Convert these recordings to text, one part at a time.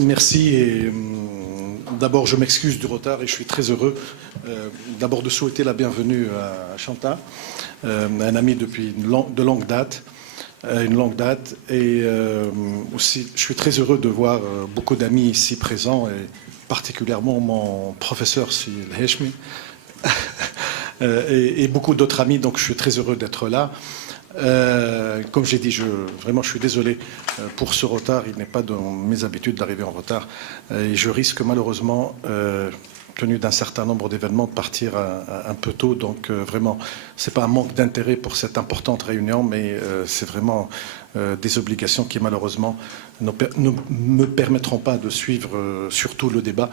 Merci et d'abord je m'excuse du retard et je suis très heureux d'abord de souhaiter la bienvenue à Chanta, un ami depuis de longue date, et aussi je suis très heureux de voir beaucoup d'amis ici présents et particulièrement mon professeur Syl Heshmi et beaucoup d'autres amis, donc je suis très heureux d'être là. Comme j'ai dit, vraiment je suis désolé pour ce retard, il n'est pas dans mes habitudes d'arriver en retard et je risque malheureusement, tenu d'un certain nombre d'événements, de partir un peu tôt, donc vraiment c'est pas un manque d'intérêt pour cette importante réunion, mais c'est vraiment des obligations qui malheureusement ne me permettront pas de suivre surtout le débat.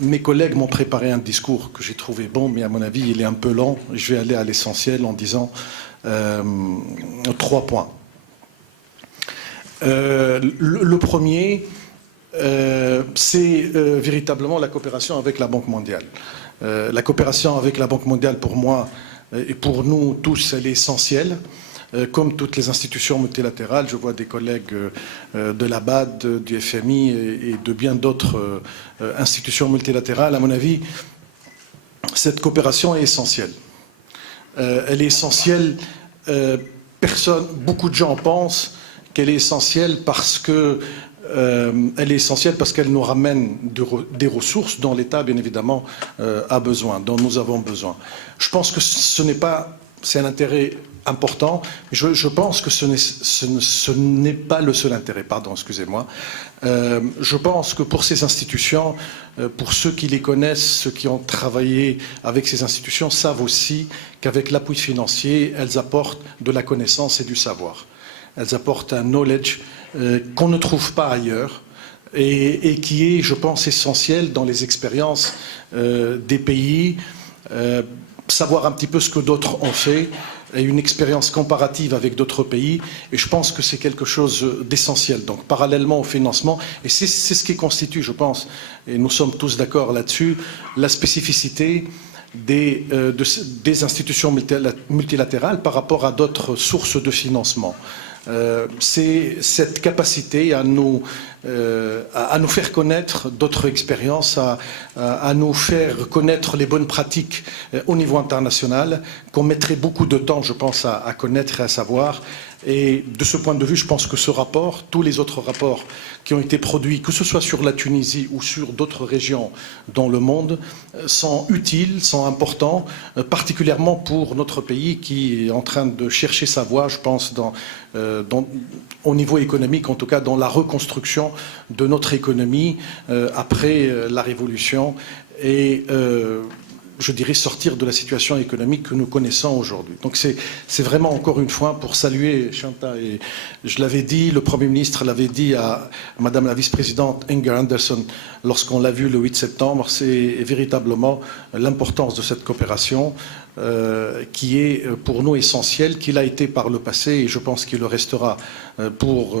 Mes collègues m'ont préparé un discours que j'ai trouvé bon, mais à mon avis il est un peu lent. Je vais aller à l'essentiel en disant 3 points. Le premier, c'est véritablement la coopération avec la Banque mondiale. La coopération avec la Banque mondiale, pour moi et pour nous tous, elle est essentielle. Comme toutes les institutions multilatérales, je vois des collègues de la BAD, du FMI et de bien d'autres institutions multilatérales. À mon avis, cette coopération est essentielle. Elle est essentielle. Beaucoup de gens pensent qu'elle est essentielle parce que elle est essentielle parce qu'elle nous ramène des ressources dont l'État, bien évidemment, a besoin, dont nous avons besoin. Je pense que ce n'est pas, c'est un intérêt important. Je pense que ce n'est pas le seul intérêt. Pardon, excusez-moi. Je pense que pour ces institutions, pour ceux qui les connaissent, ceux qui ont travaillé avec ces institutions, savent aussi qu'avec l'appui financier, elles apportent de la connaissance et du savoir. Elles apportent un knowledge qu'on ne trouve pas ailleurs et qui est, je pense, essentiel dans les expériences des pays. Savoir un petit peu ce que d'autres ont fait et une expérience comparative avec d'autres pays, et je pense que c'est quelque chose d'essentiel. Donc parallèlement au financement, et c'est ce qui constitue, je pense, et nous sommes tous d'accord là-dessus, la spécificité des institutions multilatérales par rapport à d'autres sources de financement. C'est cette capacité à nous faire connaître d'autres expériences, à nous faire connaître les bonnes pratiques au niveau international, qu'on mettrait beaucoup de temps, je pense, à connaître et à savoir. Et de ce point de vue, je pense que ce rapport, tous les autres rapports qui ont été produits, que ce soit sur la Tunisie ou sur d'autres régions dans le monde, sont utiles, sont importants, particulièrement pour notre pays qui est en train de chercher sa voie, je pense, au niveau économique, en tout cas dans la reconstruction de notre économie après la Révolution et je dirais sortir de la situation économique que nous connaissons aujourd'hui. Donc c'est vraiment encore une fois pour saluer Chanta, et je l'avais dit, le Premier ministre l'avait dit à Madame la vice-présidente Inger Anderson lorsqu'on l'a vu le 8 septembre, c'est véritablement l'importance de cette coopération qui est pour nous essentielle, qu'il a été par le passé et je pense qu'il le restera pour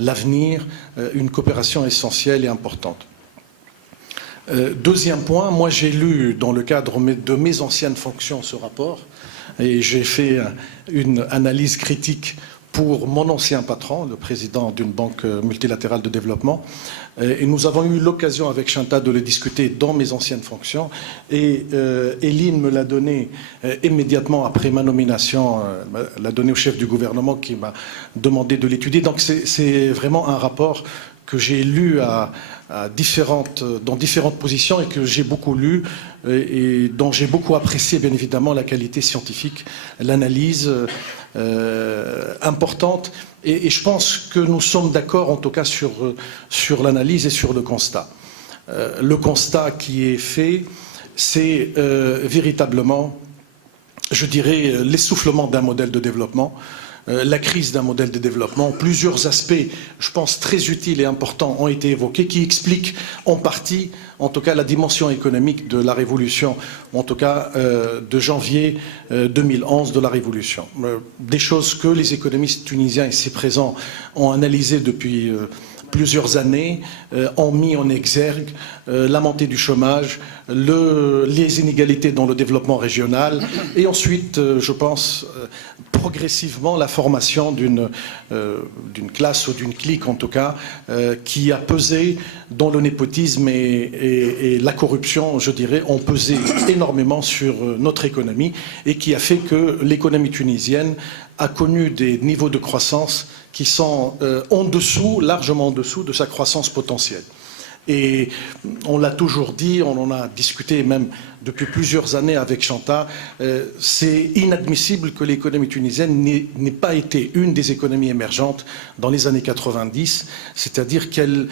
l'avenir, une coopération essentielle et importante. Deuxième point, moi j'ai lu dans le cadre de mes anciennes fonctions ce rapport et j'ai fait une analyse critique pour mon ancien patron, le président d'une banque multilatérale de développement. Et nous avons eu l'occasion avec Chanta de le discuter dans mes anciennes fonctions. Et Eline me l'a donné immédiatement après ma nomination, l'a donné au chef du gouvernement qui m'a demandé de l'étudier. Donc c'est vraiment un rapport que j'ai lu dans différentes positions et que j'ai beaucoup lu et dont j'ai beaucoup apprécié bien évidemment la qualité scientifique, l'analyse importante et je pense que nous sommes d'accord en tout cas sur l'analyse et sur le constat. Le constat qui est fait, c'est véritablement, je dirais, l'essoufflement d'un modèle de développement, la crise d'un modèle de développement. Plusieurs aspects, je pense, très utiles et importants ont été évoqués, qui expliquent en partie, en tout cas, la dimension économique de la révolution, en tout cas de janvier 2011 de la révolution. Des choses que les économistes tunisiens ici présents ont analysées depuis plusieurs années ont mis en exergue la montée du chômage, les inégalités dans le développement régional et ensuite, je pense, progressivement la formation d'une classe ou d'une clique en tout cas qui a pesé dans le népotisme et la corruption, je dirais, ont pesé énormément sur notre économie et qui a fait que l'économie tunisienne a connu des niveaux de croissance qui sont en dessous, largement en dessous de sa croissance potentielle. Et on l'a toujours dit, on en a discuté même depuis plusieurs années avec Chanta, c'est inadmissible que l'économie tunisienne n'ait pas été une des économies émergentes dans les années 90, c'est-à-dire qu'elle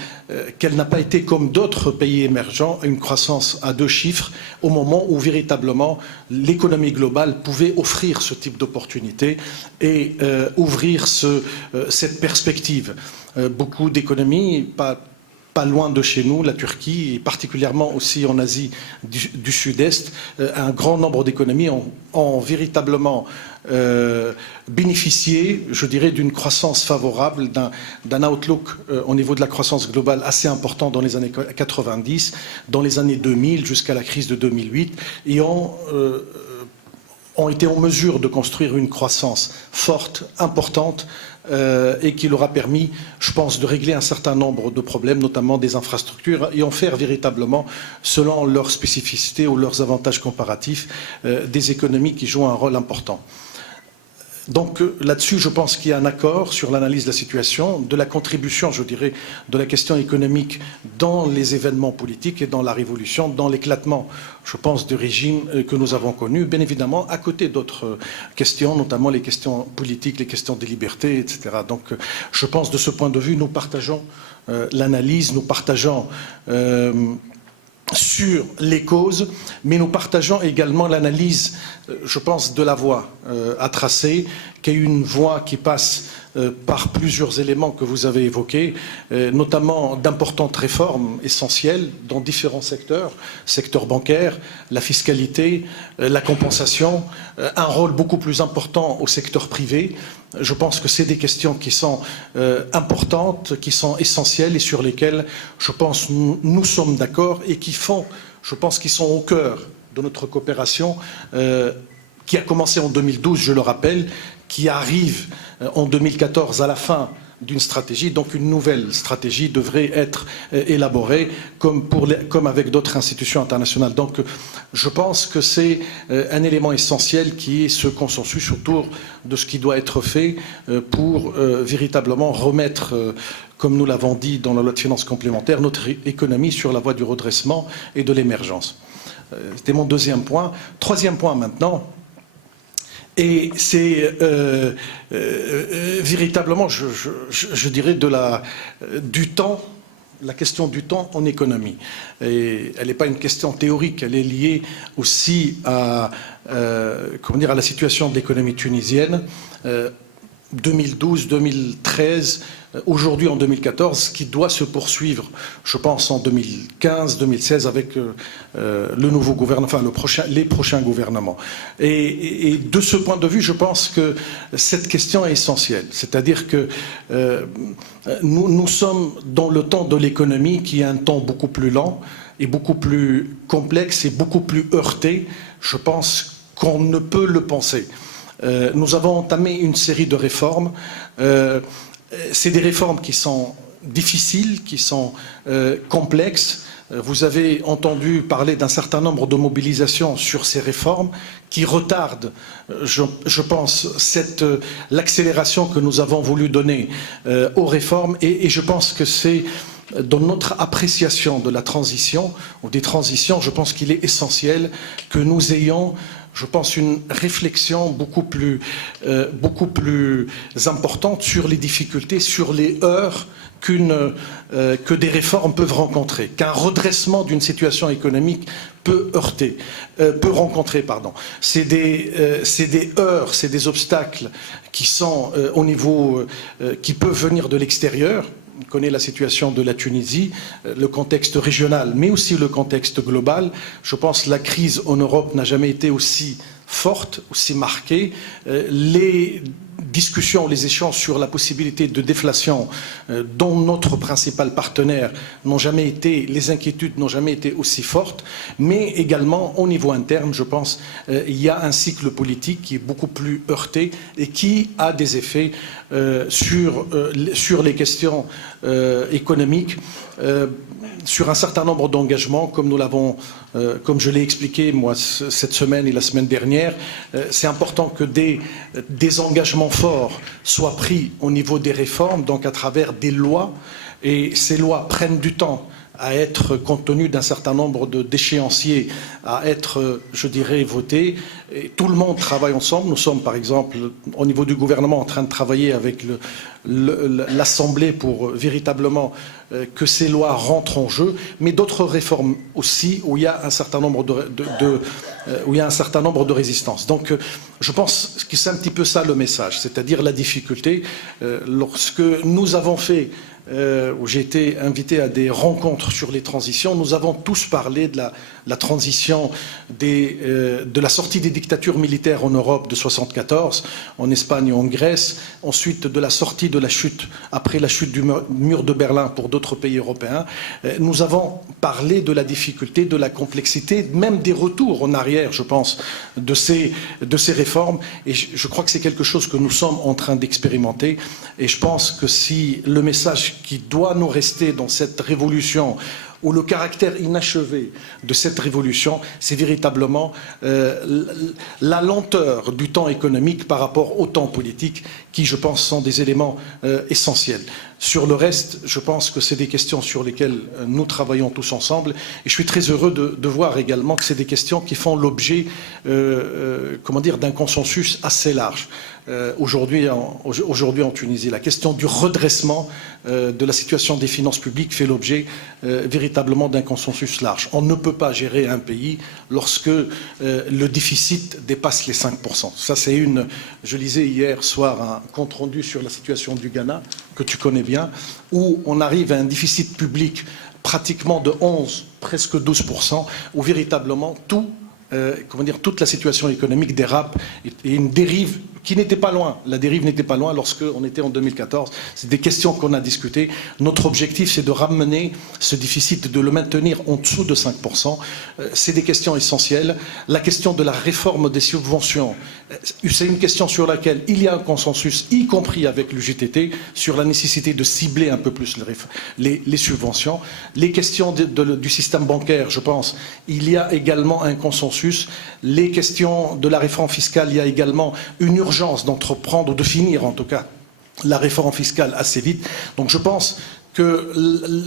n'a pas été comme d'autres pays émergents, une croissance à 2 chiffres, au moment où véritablement l'économie globale pouvait offrir ce type d'opportunité et ouvrir cette perspective. Beaucoup d'économies, pas loin de chez nous, la Turquie, et particulièrement aussi en Asie du Sud-Est, un grand nombre d'économies ont véritablement bénéficié, je dirais, d'une croissance favorable, d'un outlook au niveau de la croissance globale assez important dans les années 90, dans les années 2000 jusqu'à la crise de 2008, et ont été en mesure de construire une croissance forte, importante, et qui leur a permis, je pense, de régler un certain nombre de problèmes, notamment des infrastructures, et en faire véritablement, selon leurs spécificités ou leurs avantages comparatifs, des économies qui jouent un rôle important. Donc là-dessus, je pense qu'il y a un accord sur l'analyse de la situation, de la contribution, je dirais, de la question économique dans les événements politiques et dans la révolution, dans l'éclatement, je pense, du régime que nous avons connu, bien évidemment, à côté d'autres questions, notamment les questions politiques, les questions des libertés, etc. Donc je pense, de ce point de vue, nous partageons l'analyse, nous partageons sur les causes, mais nous partageons également l'analyse, je pense, de la voie à tracer, qui est une voie qui passe par plusieurs éléments que vous avez évoqués, notamment d'importantes réformes essentielles dans différents secteurs, secteur bancaire, la fiscalité, la compensation, un rôle beaucoup plus important au secteur privé. Je pense que c'est des questions qui sont importantes, qui sont essentielles et sur lesquelles, je pense, nous sommes d'accord et qui font, je pense, qui sont au cœur de notre coopération qui a commencé en 2012, je le rappelle, qui arrive en 2014 à la fin d'une stratégie. Donc une nouvelle stratégie devrait être élaborée comme avec d'autres institutions internationales. Donc je pense que c'est un élément essentiel qui est ce consensus autour de ce qui doit être fait pour véritablement remettre, comme nous l'avons dit dans la loi de finances complémentaire, notre économie sur la voie du redressement et de l'émergence. C'était mon deuxième point. Troisième point maintenant. Et c'est véritablement, je dirais, du temps, la question du temps en économie. Et elle n'est pas une question théorique, elle est liée aussi à la situation de l'économie tunisienne. 2012, 2013, aujourd'hui en 2014, qui doit se poursuivre, je pense, en 2015, 2016, avec le nouveau gouvernement, enfin les prochains gouvernements. Et de ce point de vue, je pense que cette question est essentielle. C'est-à-dire que nous sommes dans le temps de l'économie qui est un temps beaucoup plus lent et beaucoup plus complexe et beaucoup plus heurté, je pense, qu'on ne peut le penser. Nous avons entamé une série de réformes. C'est des réformes qui sont difficiles, qui sont complexes. Vous avez entendu parler d'un certain nombre de mobilisations sur ces réformes qui retardent, je pense, l'accélération que nous avons voulu donner aux réformes. Et je pense que c'est dans notre appréciation de la transition ou des transitions, je pense qu'il est essentiel que nous ayons, je pense, une réflexion beaucoup plus importante sur les difficultés, sur les heurts que des réformes peuvent rencontrer, qu'un redressement d'une situation économique peut rencontrer. C'est des heurts, c'est des obstacles qui sont au niveau, qui peuvent venir de l'extérieur. On connaît la situation de la Tunisie, le contexte régional, mais aussi le contexte global. Je pense que la crise en Europe n'a jamais été aussi forte, aussi marquée. Les discussions, les échanges sur la possibilité de déflation dont notre principal partenaire n'ont jamais été, les inquiétudes n'ont jamais été aussi fortes, mais également au niveau interne, je pense, il y a un cycle politique qui est beaucoup plus heurté et qui a des effets sur les questions économiques, sur un certain nombre d'engagements, comme nous l'avons, comme je l'ai expliqué moi cette semaine et la semaine dernière. C'est important que des engagements forts soient pris au niveau des réformes, donc à travers des lois, et ces lois prennent du temps à être, compte tenu d'un certain nombre d'échéanciers, à être, je dirais, votés. Et tout le monde travaille ensemble. Nous sommes, par exemple, au niveau du gouvernement, en train de travailler avec l'Assemblée pour véritablement que ces lois rentrent en jeu, mais d'autres réformes aussi, où il y a un certain nombre de résistances. Donc, je pense que c'est un petit peu ça le message, c'est-à-dire la difficulté. Lorsque nous avons fait où j'ai été invité à des rencontres sur les transitions, nous avons tous parlé de la transition de la sortie des dictatures militaires en Europe de 1974, en Espagne et en Grèce, ensuite de la sortie de la chute, après la chute du mur de Berlin pour d'autres pays européens. Nous avons parlé de la difficulté, de la complexité, même des retours en arrière, je pense, de ces réformes. Et je crois que c'est quelque chose que nous sommes en train d'expérimenter. Et je pense que si le message qui doit nous rester dans cette révolution, ou le caractère inachevé de cette révolution, c'est véritablement la lenteur du temps économique par rapport au temps politique, qui, je pense, sont des éléments essentiels. Sur le reste, je pense que c'est des questions sur lesquelles nous travaillons tous ensemble, et je suis très heureux de voir également que c'est des questions qui font l'objet, comment dire, d'un consensus assez large. Aujourd'hui en Tunisie, la question du redressement de la situation des finances publiques fait l'objet véritablement d'un consensus large. On ne peut pas gérer un pays lorsque le déficit dépasse les 5%. Ça, c'est je lisais hier soir un compte rendu sur la situation du Ghana, que tu connais bien, où on arrive à un déficit public pratiquement de 11, presque 12%, où véritablement toute la situation économique dérape et une dérive qui n'était pas loin. La dérive n'était pas loin lorsqu'on était en 2014. C'est des questions qu'on a discutées. Notre objectif, c'est de ramener ce déficit, de le maintenir en dessous de 5%. C'est des questions essentielles. La question de la réforme des subventions, c'est une question sur laquelle il y a un consensus, y compris avec le GTT, sur la nécessité de cibler un peu plus les subventions. Les questions du système bancaire, je pense, il y a également un consensus. Les questions de la réforme fiscale, il y a également une urgence d'entreprendre, ou de finir en tout cas, la réforme fiscale assez vite. Donc je pense que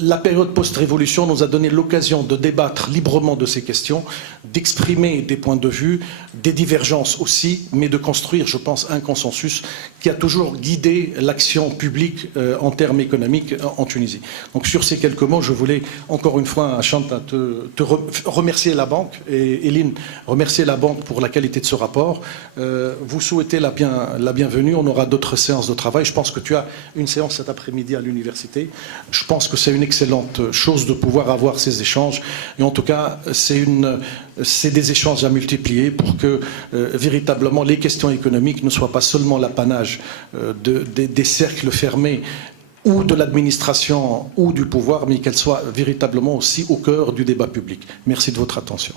la période post-révolution nous a donné l'occasion de débattre librement de ces questions, d'exprimer des points de vue, des divergences aussi, mais de construire, je pense, un consensus qui a toujours guidé l'action publique en termes économiques en Tunisie. Donc sur ces quelques mots, je voulais encore une fois, Chanta, te remercier la banque, et Eline, remercier la banque pour la qualité de ce rapport. Vous souhaitez la bienvenue, on aura d'autres séances de travail. Je pense que tu as une séance cet après-midi à l'université. Je pense que c'est une excellente chose de pouvoir avoir ces échanges. Et en tout cas, c'est des échanges à multiplier pour que véritablement les questions économiques ne soient pas seulement l'apanage des cercles fermés ou de l'administration ou du pouvoir, mais qu'elles soient véritablement aussi au cœur du débat public. Merci de votre attention.